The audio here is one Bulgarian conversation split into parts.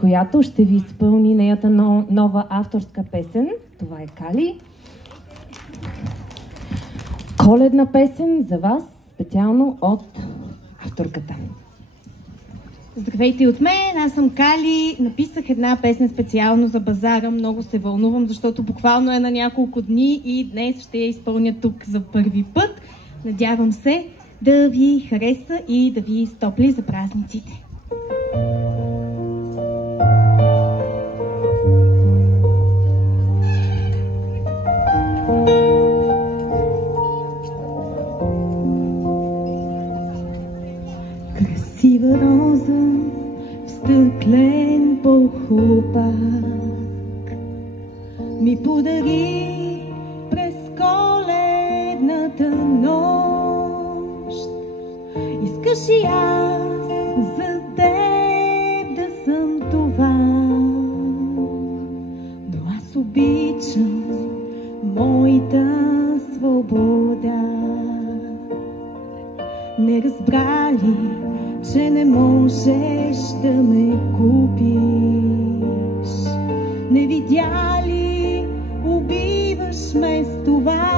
която ще ви изпълни нейната нова авторска песен. Това е Кали. Коледна песен за вас, специално от авторката. Здравейте от мен, аз съм Кали. Написах една песен специално за базара. Много се вълнувам, защото буквално е на няколко дни и днес ще я изпълня тук за първи път. Надявам се да ви хареса и да ви стопли за празниците. Красива роза в стъклен похлупак ми подари през коледната нощ. Искаш и аз за теб да съм това, но аз обичам моята свобода. Не разбра ли, че не можеш да ме купиш? Не видя ли, убиваш ме с това?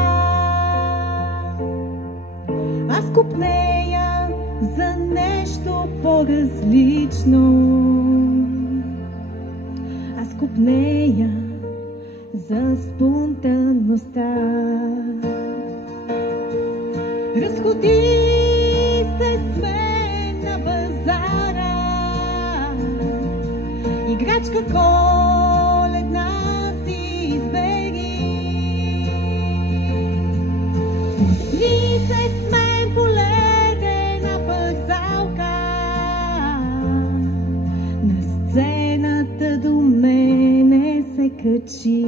Аз купнея за нещо по-различно. Аз купнея за спонтанността. Разходи се с мен на базара, играчка коледна си избери. Пусни се с мен по ледена парзалка, на сцената до мене се качи.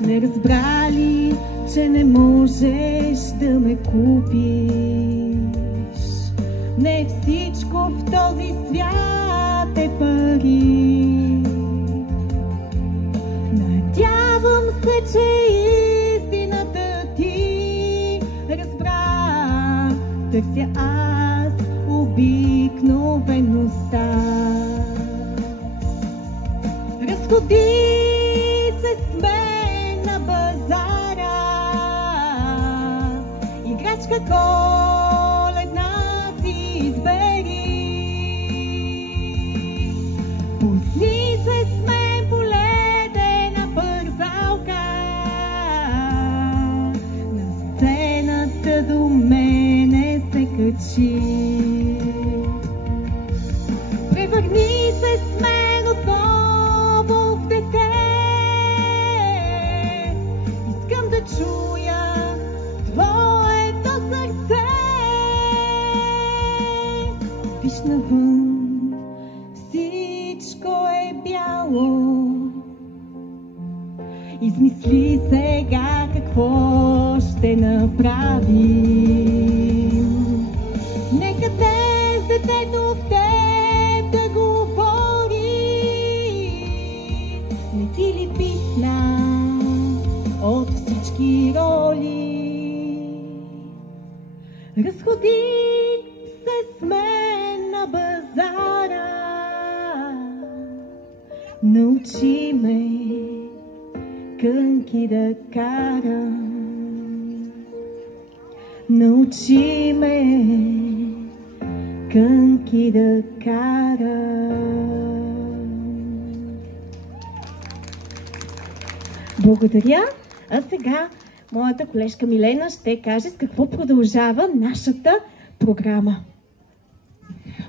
Не разбра ли, че не можеш да ме купиш? Не всичко в този свят е пари. Надявам се, че истината ти разбра. Търся аз обикновеността. Разходи се с мен на базара, играчка коледна си избери. Пусни се с мен по ледена парзалка, на сцената до мене се качи. Превърни се с мен отново в дете. Искам да чуя твоето сърце. Виж навън, всичко е бяло. Измисли сега какво ще направим. Нека те с детето в теб да говори. Не ти ли писна от всички роли? Разходи се с мен на базара, научи ме кънки да карам. Научи ме кънки да карам. Благодаря. А сега моята колежка Милена ще каже с какво продължава нашата програма.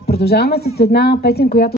Продължаваме с една песен, която